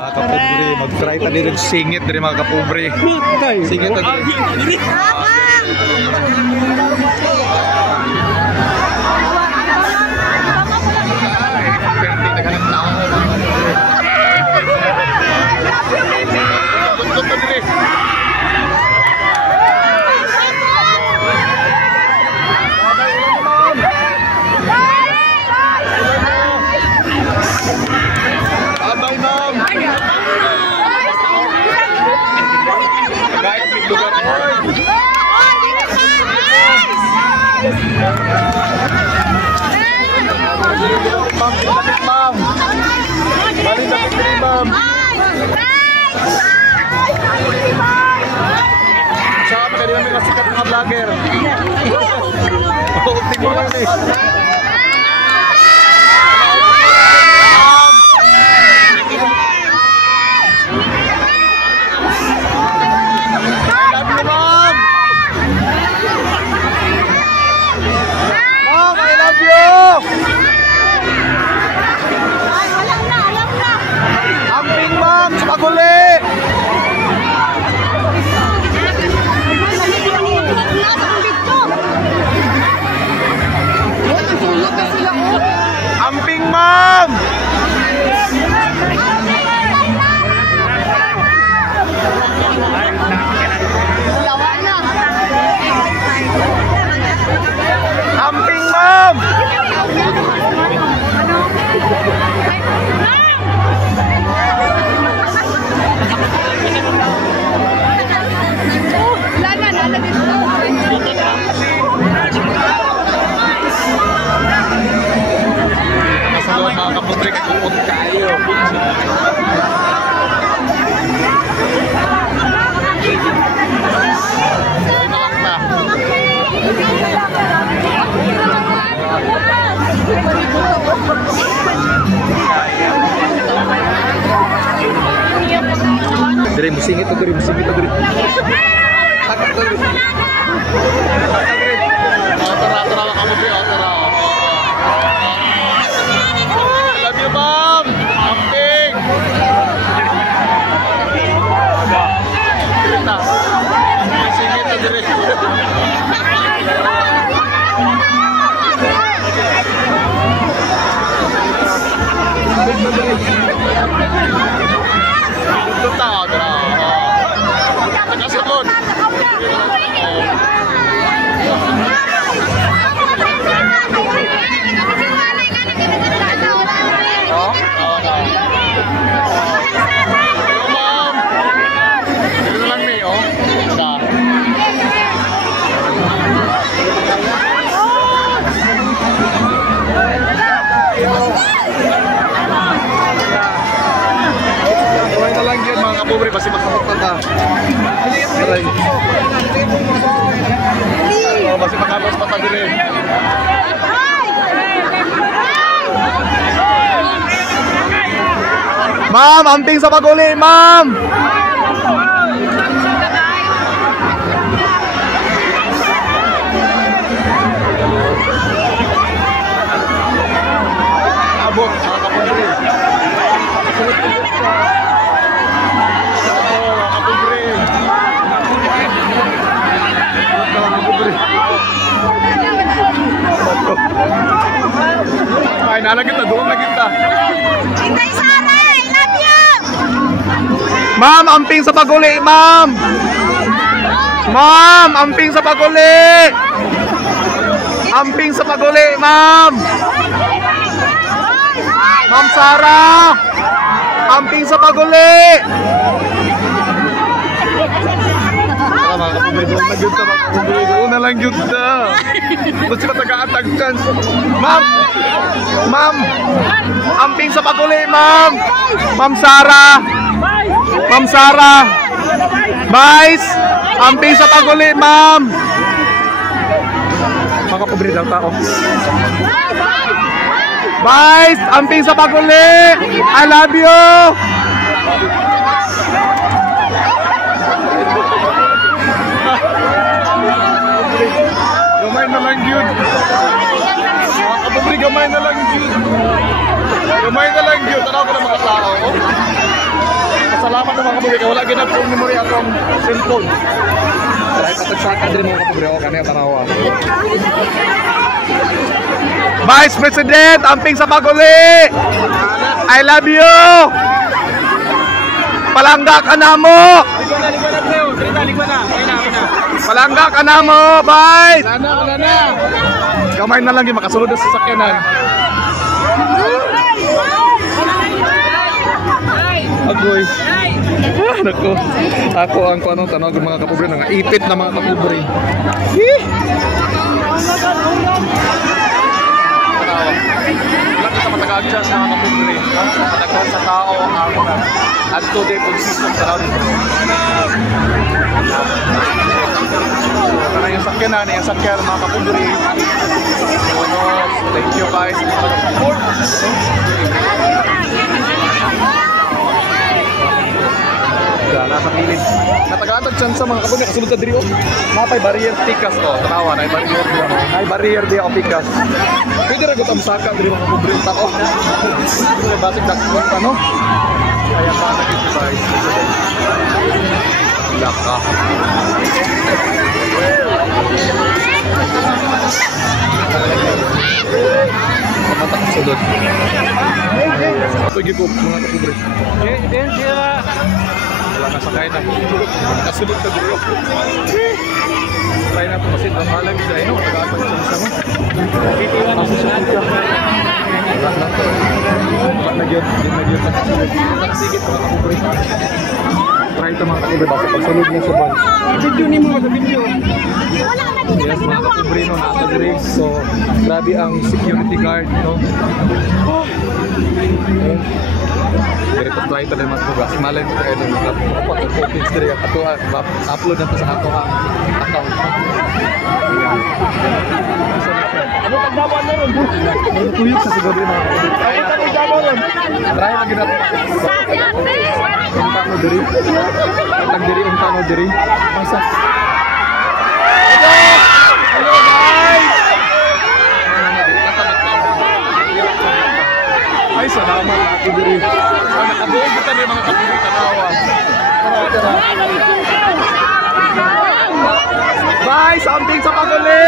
Mga kapobre, mag-try pa din singit din mga kapobre. Singit na din. Ma'am, balik na putri, ma'am. Siya, pwede namin nasikat mga vlogger. Tingin mo lang eh. Amping, ma'am! Amping, ma'am! Mga kaputrik, uot kayo. Dari musingit to, dari musingit to, dari. Tara, kamu beri, tara. Ma'am, amping. Kita. Singit na dire. Ito tao na. Nakasagot. Pobre pasti makamukha ka. Oh, pasti makabos pa din. Ma'am, amping sa paguli, ma'am. Abot, makakapobre. Ay, nalagit na doon, lagit na. Inday Sara, I love you! Ma'am, amping sa paguli, ma'am! Ma'am, amping sa paguli! Amping sa paguli, ma'am! Ma'am Sara! Amping sa paguli! Una lang yun na. Basta ka taga-atag chance. Ma'am! Ma'am! Amping sa paguli, ma'am! Ma'am Sara! Ma'am Sara! Vice! Amping sa paguli, ma'am! Mga pobre daw tao. Vice! Amping sa paguli! I love you! Gamay na lang yun. Mga kapabri, gamay na lang yun. Gamay na lang yun. Tanaw ko na mga tao. salamat sa mga kapobre. Wala ginag kong memory akong cellphone. Try patagsaka din mga kapobre. O, kanina tanawa. Vice President, amping sa paguli. I love you. Palangga ka na mo. Palangga ka na mo, Vice. Wala na. Kamay na lang yung makasulod sa sasakyanan. Agoy. Naku. Ako ang anong tanong ng mga kapobre. Nga ipit na mga kapobre. Wala kita matag-adjust sa mga kapobre. Mataghan sa tao ang at today consistent sa round. Karena yung sakyanan, yung sakyan mga kapobre. Thank you guys for the support. Nasa kilid. Natagatag dyan sa mga kapobre. Kasunod sa diri o. Napay barrier tikas o. Tanawa, na barrier di ako. Ay barrier di ako tikas. Pwede rin ang saka diri mga kapobre yung tako. Basig dakot pa no. Kaya pa nag-ibay. Laka. Matak sudod. Ito gipo mga kapobre. Wala na sakay na. Kasunod na dito. Try na ito kasi mahalang isa. Ano, matagapag sa isa mo. Masusunod ka. Wala na ito. Wala na yun. Yun na yun. Nakasigit mga kapobre. Try ito mga kapobre. Basta pagsunod na sa ban. Video ni mo sa video. Yes, mga kapobre no. Nasa brakes. So, grabe ang security guard. No? Dito try ito na yung mga malay mo tayo ng mga photos dito yung upload na ito sa ato ang account. Ano tagdawan na ron? Ano tuyok sa siguro mga kapatid? Ano tagdawan ron? Try lagi na ito. Untang mo diri. Untang diri, untang mo diri. Masa? Hello guys! Ay, salamat ako diri. Nakabuog kita na yung mga kapatid tanawa. Tara. Bye! Something sa paguli!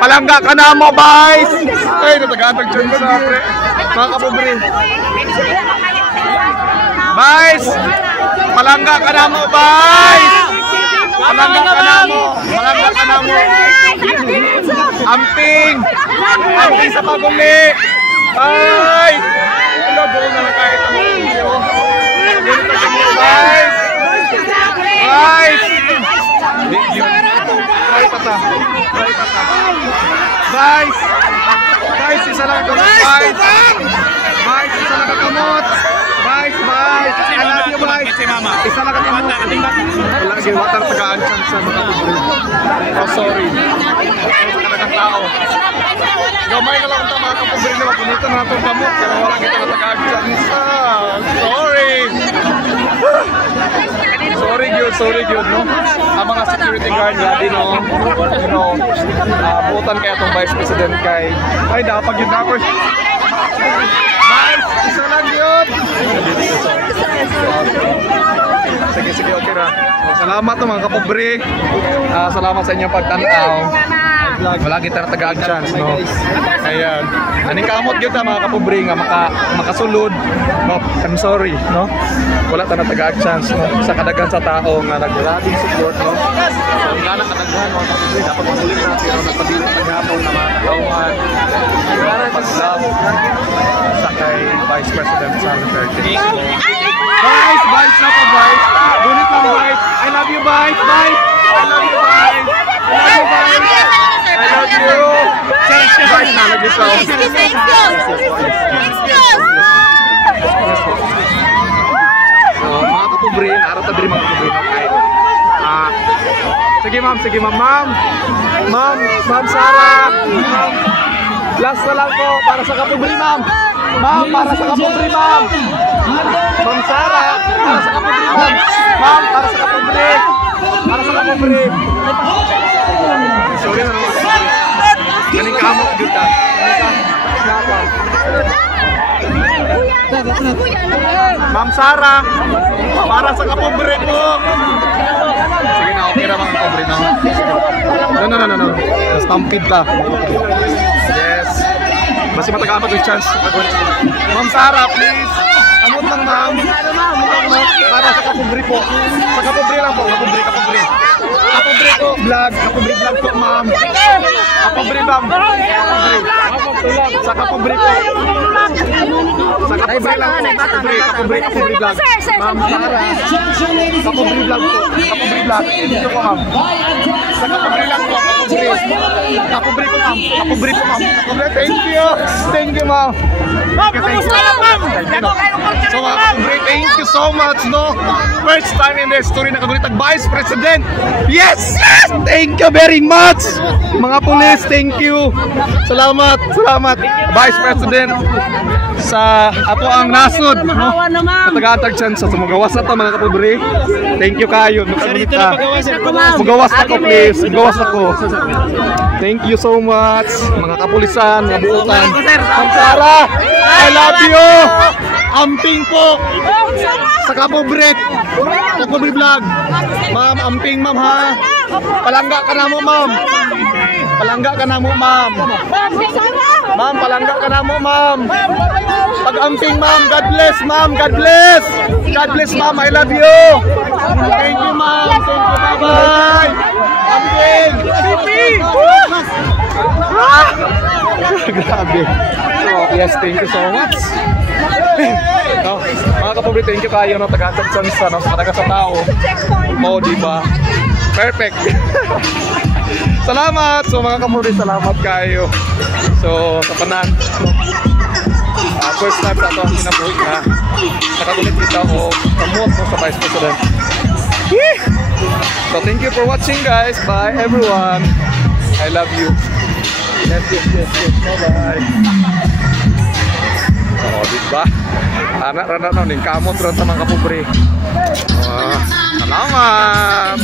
Palangga ka na mo, bye! Ay, natagatag dyan sa pre. Mga kapobre. Bye! Palangga ka na mo, bye! Palangga ka na mo! Palangga ka na mo! Amping! Amping sa paguli! Ay! Ano, buo na lang kahit ang video. Guys! Guys! Try pata. Guys! Guys, isa lang kamot, guys! Guys, isa lang kamot! Guys! I love you, guys! Isa lang kamot! Wala, giwatar tagaan chance sa mga kapobre. Oh, sorry. Talagang tao. Gamay na lang ito mga kapobre na mapunita na itong kamot. Kaya wala kita na tagaan chance. Sorry! Sorry, good, no? Ang mga security guard natin, no? You know, buutan kaya itong Vice President kay... Ay, dapat yun na. Guys, isa lang yun! Sige, okay ra. Salamat to mga kapobre. Salamat sa inyong pagtanaw. Wala kita tagaan chance, no? Ayan. Aning kamot gyud mga kapobre nga makasulod. No, I'm sorry, no? Wala ta na tagaan chance, no? Sa kadaghan sa tao nga nagrabing support, no? So, wala na kadaghan mga kapobre dapat mamulit na pero nagpabiling paghapon na mga kauman. Pag-love sa kay Vice President Sara Duterte. Vice na po, Vice. Gunit lang, Vice. I love you, Vice. Vice. I love you, Vice. I love you, Vice. I love you. Vice na, lagi sa mga kapobre, naarap tabi mga kapobre. Sige, ma'am. Ma'am Sara. Last na lang po para sa kapobre, ma'am. Ma'am, para sa kapobre, ma'am. Ma'am Sara, para sa kapobre, ma'am. Ma'am, para sa kapobre. Para sa kapobre. Sorry na naman. Galing kamot, good ka. Galing kamot. Ma'am Sara, para sa kapobre po. Sige na, okay na mga kapobre na. No. Stampede ka. Yes. Basta matagamit yung chance. Ma'am Sara, please. Kamot lang, ma'am. Para sa kapobre po. Sa kapobre lang po. Kapobre ko, vlog. Kapobre vlog po, ma'am. Kapobre, ma'am. Sa kapobre ko. Sa kapobre lang po. Kapobre vlog. Ma'am Sara. Kapobre vlog po. Kapobre vlog. Dito po, ma'am. Sa kapobre lang po. Kapobre po, ma'am. Kapobre po, ma'am. Kapobre, thank you. Thank you, ma'am. So mga kapobre, thank you so much, no? First time in the history na kagulitag Vice President. Yes! Thank you very much! Mga pulis, thank you. Salamat. Vice President sa ato ang nasod, no? Katagatag chance sa sumagawas na to mga kapobre. Thank you kayo. Magawas ako, please. Magawas ako. Thank you so much, mga kapulisan, mga buutan. Ma'am Sara, I love you! Amping po! Sa kapobre! Kapobre vlog! Ma'am, amping ma'am ha! Palangga ka na mo ma'am! Palangga ka na mo ma'am! Ma'am, palangga ka na mo ma'am! Pag-amping ma'am, God bless ma'am! God bless! God bless ma'am, I love you! Thank you ma'am! Thank you, bye-bye! Amping! Grabe! So, yes, thank you so much! No, mga kapobre, thank you kayo no, taga-sansa no, sa taga sa tao mo, diba? Perfect. Salamat. So mga kapobre, salamat kayo. So sa panan first time sa ito ang kinabuhi na nakagulit kita o kamot mo sa Vice President. So thank you for watching guys. Bye everyone. I love you. Yes. Bye-bye. Oh, diba? Anak rana na ning kamot ron sa mga kapobre. Salamat.